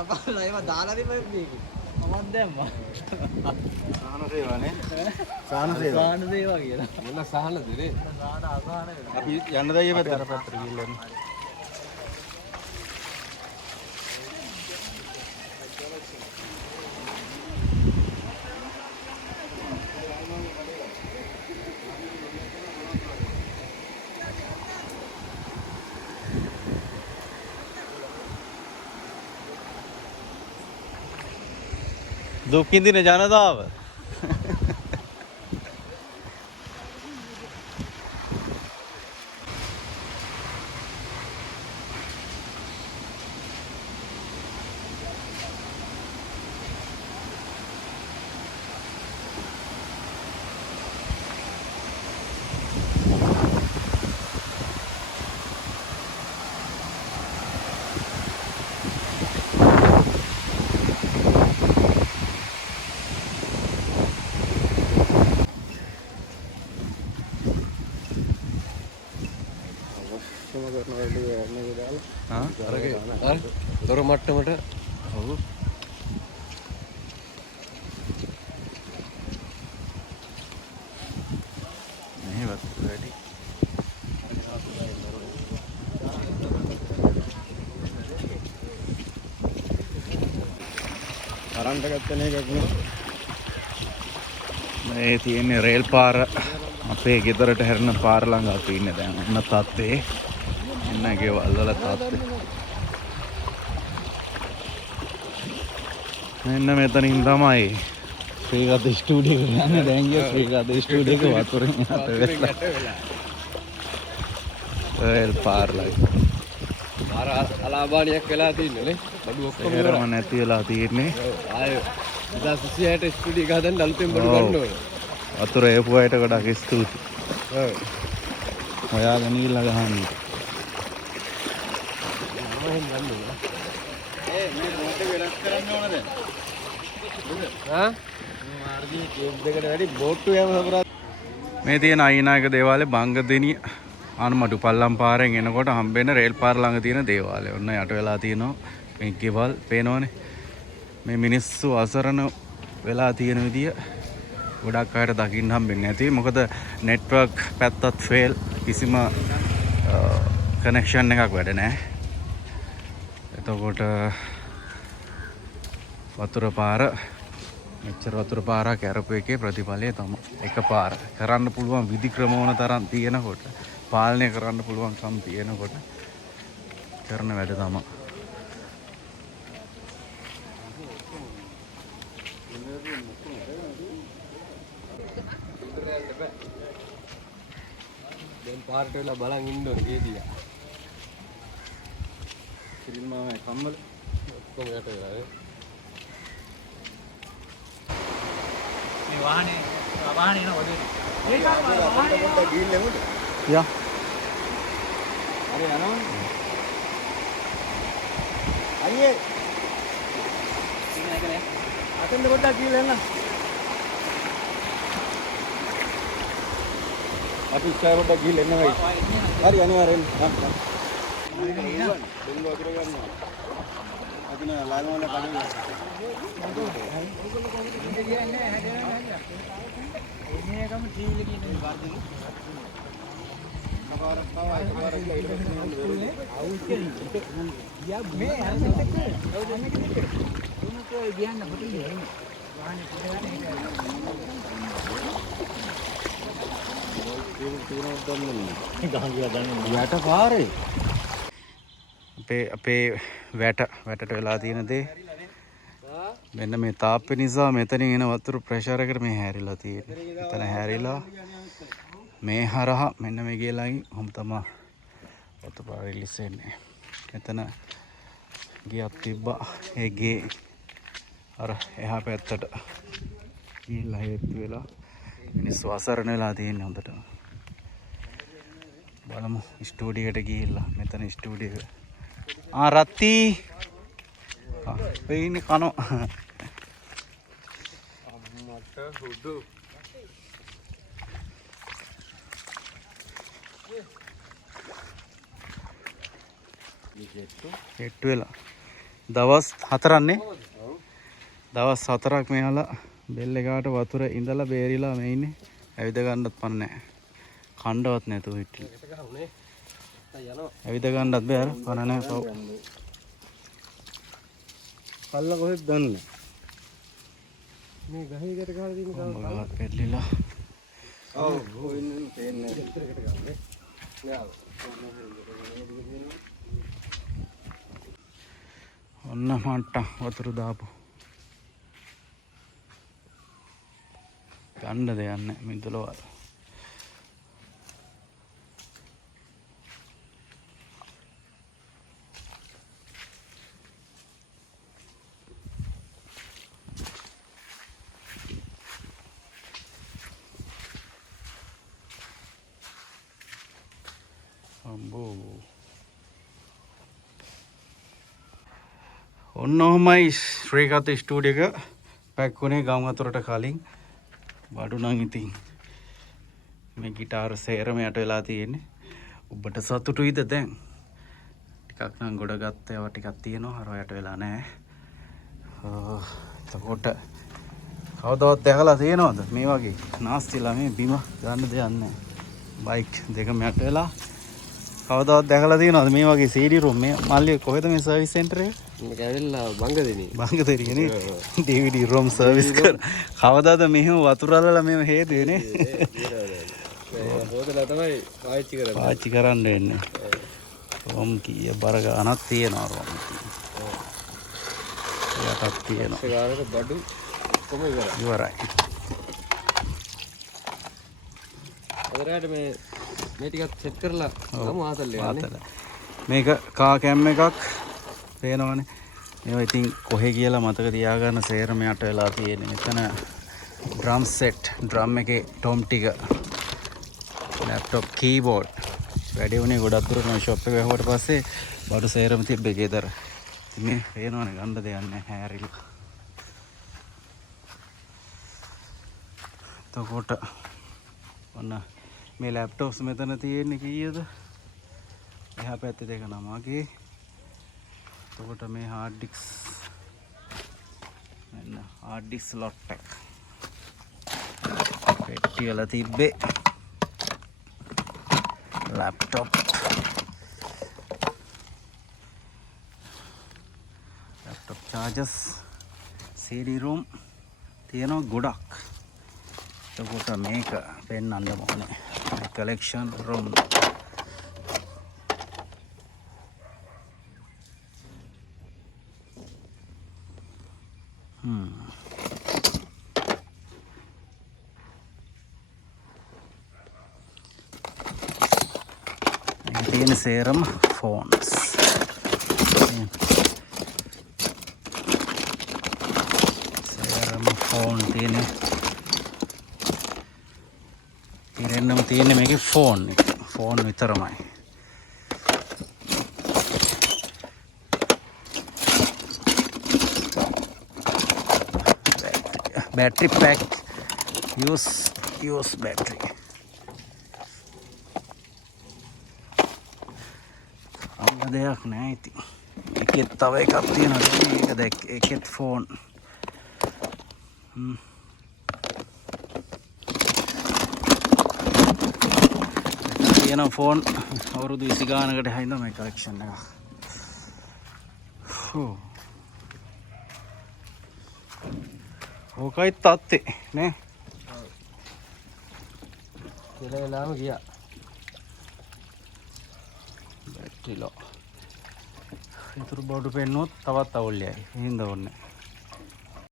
දාපල්ලා ඒවා දාලා දෙපෙ මේක. මමත් දැම්මා. සාහන සේවානේ. සාහන සේවා කියලා. මොන සාහනද නේ? සාහන අසහන වෙනවා. අපි යන්න දයි පැත්තට අර පැත්තට ගිහිල්ලා යන්න. දුක් විඳින ජනතාව තොර මට්ටමට ඔව් මෙහෙවත් වැඩි කරන්ට් ගත්තනේ එකක් නේ මේ තියෙන්නේ රේල් පාර අපේ ගෙදරට හැරෙන පාර ළඟ අපි ඉන්නේ දැන් ඔන්න තත්ත්වේ එන්න ගෙවල් වල තත්ත්වේ මෙන්න මෙතනින් තමයි ශ්‍රීගත ස්ටුඩියෝ එක යන්නේ දැන් ගිය ශ්‍රීගත ස්ටුඩියෝ එක වතුරෙන් යට වෙලා රේල් පාර ළඟ පාර අලාභානියක් වෙලා තින්නේ නේ බඩු ඔක්කොම ඉවරම නැති වෙලා තියෙන්නේ ආය 2026 ස්ටුඩියෝ එක හදන්න අලුතෙන් බඩු ගන්න ඕනේ වතුර එපු අයට ගොඩක් ස්තුතියි ඔව් හොයාගෙන ගිහලා ගහන්න මම ගන්න ඕනේ මේ බෝට් එක වෙනස් කරන්න ඕන දැන් හා මේ මාර්ගයේ කේබ් දෙකට වැඩි බෝට්ටු යම සපුරා මේ තියෙන අයිනායක දේවාලේ බංගදෙනිය ආනමඩු පල්ලම් පාරෙන් එනකොට හම්බෙන රේල් පාර ළඟ තියෙන දේවාලය. ඔන්න යට වෙලා තියෙනවා මේ ගෙවල් පේනවනේ. මේ මිනිස්සු අසරණ වෙලා තියෙන විදිය ගොඩක් අයට දකින්න හම්බෙන්නේ නැති. මොකද නෙට්වර්ක් පැත්තත් ෆේල් කිසිම කනෙක්ෂන් එකක් වැඩ නැහැ. එතකොට වතුර පාර මෙච්චර වතුර පාරක් ඇරපු එකේ ප්‍රතිඵලය තමයි එකපාර කරන්න පුළුවන් විධි ක්‍රම ඕන තරම් තියෙනකොට පාලනය කරන්න පුළුවන්කම් තියෙනකොට කරන වැඩ තමයි දැන් පාරට වෙලා බලන් ඉන්න ඕනේ කේදියා කිරිමාමයි කම්මල ඔක්කොම යට වෙලා මේ වාහනේ එන ඔදේ ඒක වාහනේ පොඩ්ඩක් ගිහින් එමුද යා අර යනවා අයියේ ඉන්නේ නැහැ අතෙන්ද පොඩ්ඩක් ගිහින් එන්න අපි ඉස්සර පොඩ්ඩක් ගිහින් එන්න වෙයි හරි අනිවාර්යෙන් දෙන්න වතුර ගන්නවා අදින ලාගමල කඩේ මේකම ටීවී එකේ ඉන්න වර්ධන කවරක් පාවා එකපාරක් ගිහලා ඊට පස්සේ යන්න බැරුනේ අවුල් කියන්නේ යා මේ අන්නක උනට ගියන්න හොටෙල් එකේ වාහනේ යට පාරේ අපේ වැටට වෙලා තියෙන දේ මෙන්න මේ තාප්පේ නිසා මෙතනින් එන වතුර ප්‍රෙෂර් එකට මේ හැරිලා තියෙන්නේ. එතන හැරිලා මේ හරහා මෙන්න මේ ගියලයි හොම් තමයි වතුර පාර රිලීස් වෙන්නේ. එතන ගියක් තිබ්බා ඒ ගේ අර එහා පැත්තට ගිහිල්ලා හේතු වෙලා මිනිස්සු අසරණ වෙලා තියෙන්නේ හොඳට. බලමු ස්ටුඩියෝ එකට ගිහිල්ලා මෙතන ස්ටුඩියෝ රත්ති වෙයිනේ කනෝ අම්මට හුදු හෙට්ටු වෙලා දවස් 4ක්නේ. දවස් 4ක් මෙහාලා බෙල් එකට වතුර ඉඳලා බේරිලා මේ ඉන්නේ. ඇවිද ගන්නත් පන්න නැහැ. කණ්ඩවත් නැතුව හිටියේ. ඇවිද ගන්නත් බෑ අර පණ නැහැ පව්. කල්ල කොහෙද දන්නේ? මේ ගහේකට ගහලා තියෙන ගහක් පැටලිලා. ඔව් කොයින්ද තේන්නේ නැහැ. ඔන්න මට්ට වතුර දාපු. ගන්න දෙයක් නැහැ මිදුලවල. අම්බෝ. ඔන්න ඔහමයි ශ්‍රීකත් ස්ටුඩියෝ එක පැක් වුණේ ගම් වතුරට කලින්. බඩු නම් ඉතින් මේ ගිටාර සේරම යට වෙලා තියෙන්නේ. ඔබට සතුටුයිද දැන්? ටිකක් නම් ගොඩ ගත්ත ඒවා ටිකක් තියෙනවා. අර යට වෙලා නැහැ. එතකොට කවදාවත් දැකලා තියෙනවද මේ වගේ නාස්තිලා මේ බිම ගන්න දෙයක් නැහැ. බයික් දෙකම යට වෙලා කවදාවත් දැකලා තියෙනවද මේ වගේ CD room මේ මල්ලි කොහෙද මේ සර්විස් සෙන්ටර් එක? මේක ඇවිල්ලා බංගදෙනියේ නේ DVD ROM සර්විස් කර කවදාද මෙහෙම වතුර අල්ලලා මෙහෙම හේතුවේ නේ හොදලා තමයි පාවිච්චි කරන්න වෙන්නේ ROM කීය බර ගන්නක් තියෙනවා ROM යටක් තියෙනවා ඒකට බඩු කොහොම ඉවරයි අදරට මේ ටිකක් සෙට් කරලා ගමු ආතල් යන්නේ මේක කා කැම් එකක් පේනවනේ මේවා ඉතින් කොහේ කියලා මතක තියාගන්න සේරම යට වෙලා තියෙන්නේ මෙතන ඩ්‍රම් සෙට් ඩ්‍රම් එකේ ටොම් ටික ලැප්ටොප් කීබෝඩ් වැඩි වුණේ ගොඩක් දුරට මේ ෂොප් එක වැහුවට පස්සේ බඩු සේරම තිබ්බේ ගෙදර ඉතින් මේ පේනවනේ ගන්න දෙයක් නැහැ හැරිලා එතකොට ඔන්න මේ ලැප්ටොප්ස් මෙතන තියෙන්නේ කීයද එහා පැත්තේ දෙක නමගේ එතකොට මේ hard disk මෙන්න hard disk slot එක පෙට්ටිය වල තිබ්බේ laptop chargers CD room තියෙනවා ගොඩක් එතකොට මේක පෙන්වන්න ඕනේ collection room තියෙන සේරම phones සේරම phone තියෙන ඉරෙන්නම තියෙන්නේ මේකේ phone එක phone විතරමයි battery pack use battery දෙයක් නෑ ඉතින් එකෙත් තව එකක් තියෙනවා මේක දැක් එකෙත් ෆෝන් තියෙන ෆෝන් අවුරුදු 20 ගානකට හැයින්ද මේ කලෙක්ෂන් එක ඕකයි තාත්තේ නේ කියලා වෙලාම ගියා බැටරි ලෝ ඉතුරු බඩු පෙන්නුවොත් තවත් අවුල්යයි හින්දා ඕනේ